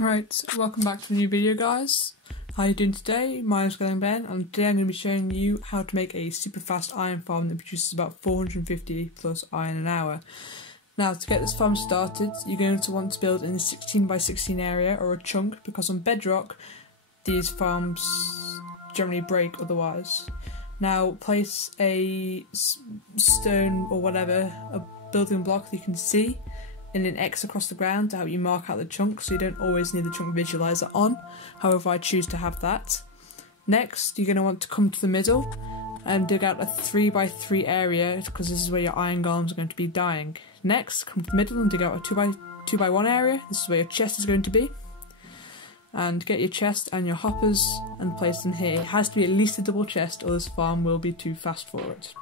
Alright, welcome back to a new video, guys. How are you doing today? My name is Ben, and today I'm going to be showing you how to make a super fast iron farm that produces about 450 plus iron an hour. Now, to get this farm started, you're going to want to build in a 16 by 16 area or a chunk, because on Bedrock these farms generally break otherwise. Now, place a stone or whatever, a building block that you can see, in an X across the ground to help you mark out the chunk, so you don't always need the chunk visualizer on. However, I choose to have that. Next, you're going to want to come to the middle and dig out a 3 by 3 area, because this is where your iron golems are going to be dying. Next, come to the middle and dig out a 2 by 1 area. This is where your chest is going to be. And get your chest and your hoppers and place them here. It has to be at least a double chest, or this farm will be too fast for it.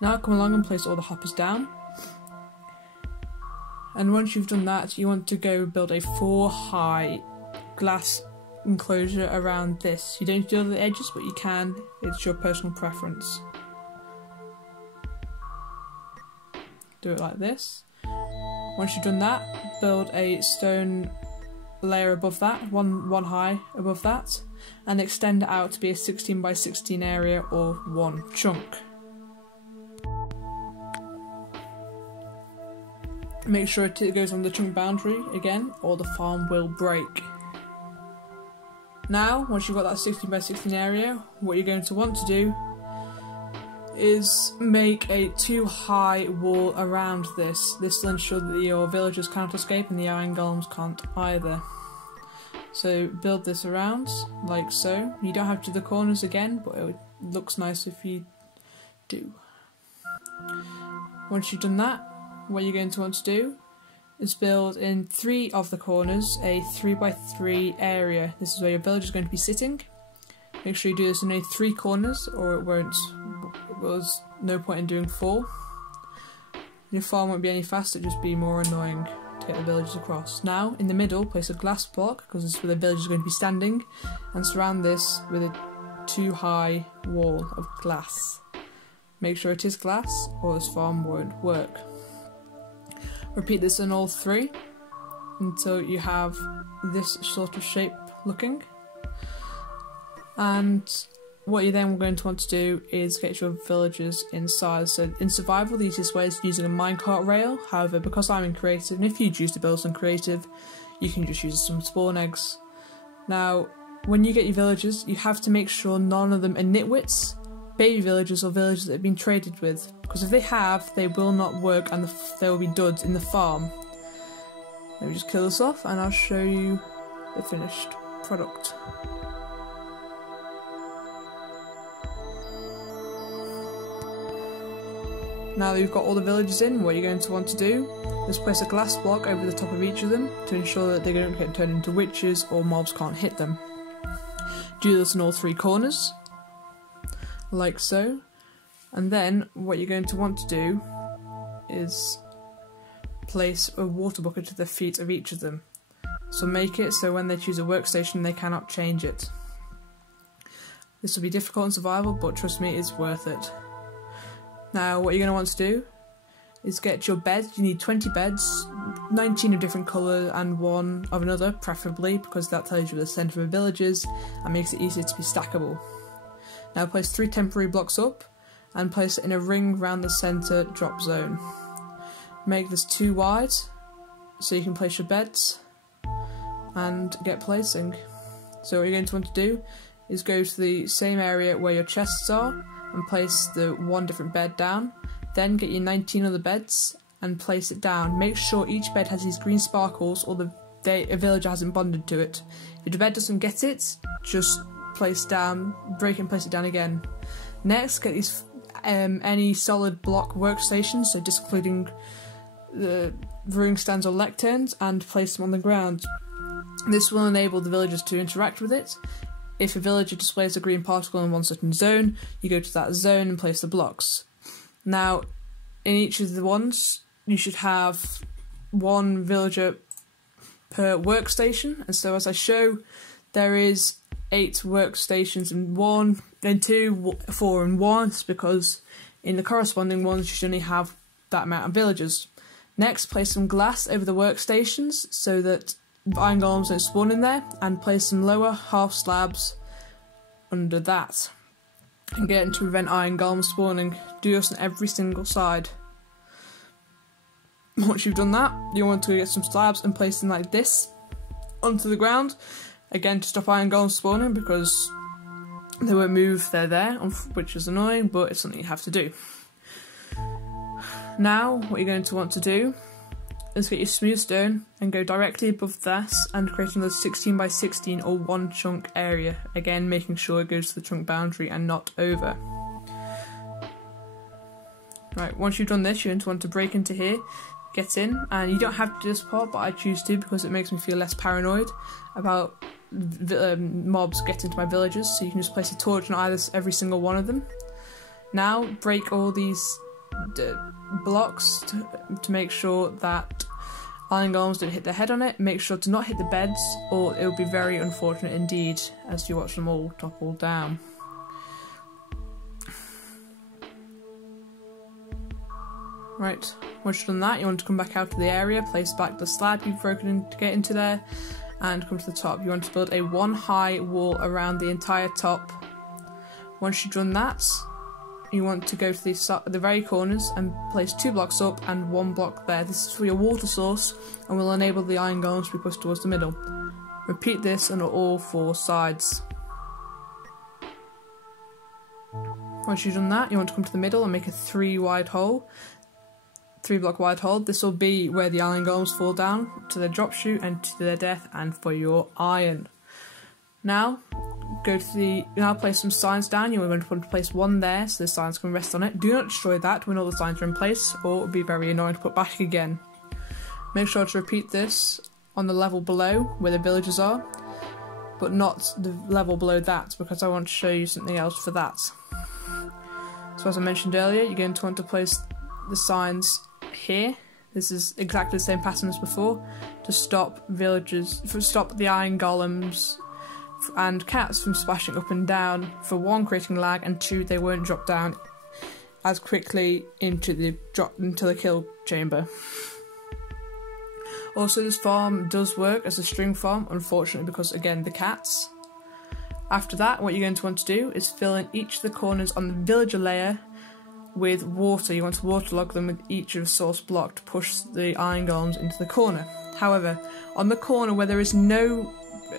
Now come along and place all the hoppers down. And once you've done that, you want to go build a 4 high glass enclosure around this. You don't do the edges, but you can. It's your personal preference. Do it like this. Once you've done that, build a stone layer above that, one high above that, and extend it out to be a 16 by 16 area or one chunk. Make sure it goes on the chunk boundary again, or the farm will break. Now, once you've got that 16 by 16 area, what you're going to want to do is make a 2 high wall around this. This will ensure that your villagers can't escape and the iron golems can't either. So build this around, like so. You don't have to do the corners again, but it looks nice if you do. Once you've done that, what you're going to want to do is build in 3 of the corners a 3 by 3 area. This is where your village is going to be sitting. Make sure you do this in only 3 corners, or it won't. There's no point in doing 4. Your farm won't be any faster, it'll just be more annoying to get the villagers across. Now, in the middle, place a glass block, because this is where the village is going to be standing, and surround this with a 2 high wall of glass. Make sure it is glass, or this farm won't work. Repeat this in all 3 until you have this sort of shape looking. And what you're then going to want to do is get your villagers inside. So in survival, the easiest way is using a minecart rail. However, because I'm in creative, and if you choose to build some creative, you can just use some spawn eggs. Now, when you get your villagers, you have to make sure none of them are nitwits, baby villagers, or villagers that have been traded with, because if they have, they will not work and they will be duds in the farm. Let me just kill this off and I'll show you the finished product. Now that you've got all the villagers in, what you're going to want to do is place a glass block over the top of each of them to ensure that they don't get turned into witches or mobs can't hit them. Do this in all 3 corners, like so. And then what you're going to want to do is place a water bucket to the feet of each of them. So make it so when they choose a workstation they cannot change it. This will be difficult in survival, but trust me, it's worth it. Now what you're going to want to do is get your bed. You need 20 beds, 19 of different colour and 1 of another, preferably, because that tells you where the centre of a village is and makes it easier to be stackable. Now place 3 temporary blocks up and place it in a ring round the centre drop zone. Make this 2 wide so you can place your beds and get placing. So what you're going to want to do is go to the same area where your chests are and place the 1 different bed down. Then get your 19 other beds and place it down. Make sure each bed has these green sparkles, or a villager hasn't bonded to it. If the bed doesn't get it, just place down, break it and place it down again. Next, get these any solid block workstations, so excluding the brewing stands or lecterns, and place them on the ground. This will enable the villagers to interact with it. If a villager displays a green particle in one certain zone, you go to that zone and place the blocks. Now, in each of the ones, you should have 1 villager per workstation, and so as I show, there is 8 workstations in 1, then 2, 4 and 1, because in the corresponding ones you should only have that amount of villagers. Next, place some glass over the workstations so that iron golems don't spawn in there, and place some lower half slabs under that. Again, to prevent iron golems spawning, do this on every single side. Once you've done that, you want to get some slabs and place them like this onto the ground. Again, to stop iron golems spawning, because they won't move, they're there, which is annoying, but it's something you have to do. Now, what you're going to want to do is get your smooth stone and go directly above this and create another 16 by 16 or one chunk area. Again, making sure it goes to the chunk boundary and not over. Right, once you've done this, you're going to want to break into here, get in, and you don't have to do this part, but I choose to because it makes me feel less paranoid about mobs getting into my villages, so you can just place a torch on every single one of them. Now, break all these blocks to make sure that iron golems don't hit their head on it. Make sure to not hit the beds, or it will be very unfortunate indeed as you watch them all topple down. Right, once you've done that, you want to come back out of the area, place back the slab you've broken in to get into there, and come to the top. You want to build a one high wall around the entire top. Once you've done that, you want to go to the very corners and place 2 blocks up and 1 block there. This is for your water source and will enable the iron golems to be pushed towards the middle. Repeat this on all 4 sides. Once you've done that, you want to come to the middle and make a 3 block wide hole. This will be where the iron golems fall down to their drop chute and to their death and for your iron. Now, place some signs down. You're going to want to place 1 there so the signs can rest on it. Do not destroy that when all the signs are in place, or it will be very annoying to put back again. Make sure to repeat this on the level below where the villagers are, but not the level below that, because I want to show you something else for that. So as I mentioned earlier, you're going to want to place the signs here. This is exactly the same pattern as before, to stop the iron golems and cats from splashing up and down, for 1, creating lag, and 2, they won't drop down as quickly into the kill chamber. Also, this farm does work as a string farm, unfortunately, because again, the cats. After that, what you're going to want to do is fill in each of the corners on the villager layer with water. You want to waterlog them with each of the source block to push the iron golems into the corner. However, on the corner where there is no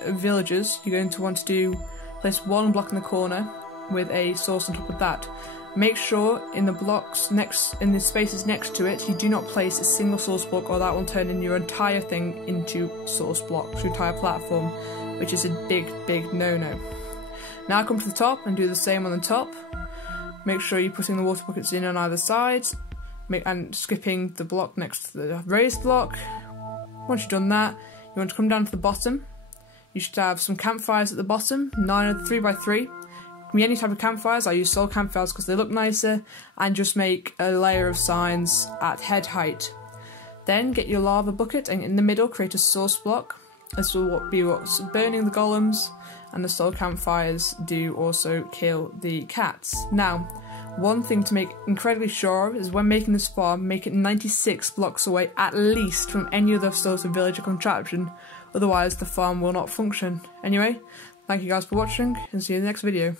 villagers, you're going to want to place 1 block in the corner with a source on top of that. Make sure in the spaces next to it, you do not place a single source block, or that will turn in your entire thing into source blocks, your entire platform, which is a big no-no. Now come to the top and do the same on the top. Make sure you're putting the water buckets in on either side, and skipping the block next to the raised block. Once you've done that, you want to come down to the bottom. You should have some campfires at the bottom, 3x3. Can be any type of campfires. I use soul campfires because they look nicer, and just make a layer of signs at head height. Then get your lava bucket and in the middle create a source block. This will be what's burning the golems, and the soul campfires do also kill the cats. Now, one thing to make incredibly sure of is when making this farm, make it 96 blocks away at least from any other sort of villager contraption, otherwise the farm will not function. Anyway, thank you guys for watching, and see you in the next video.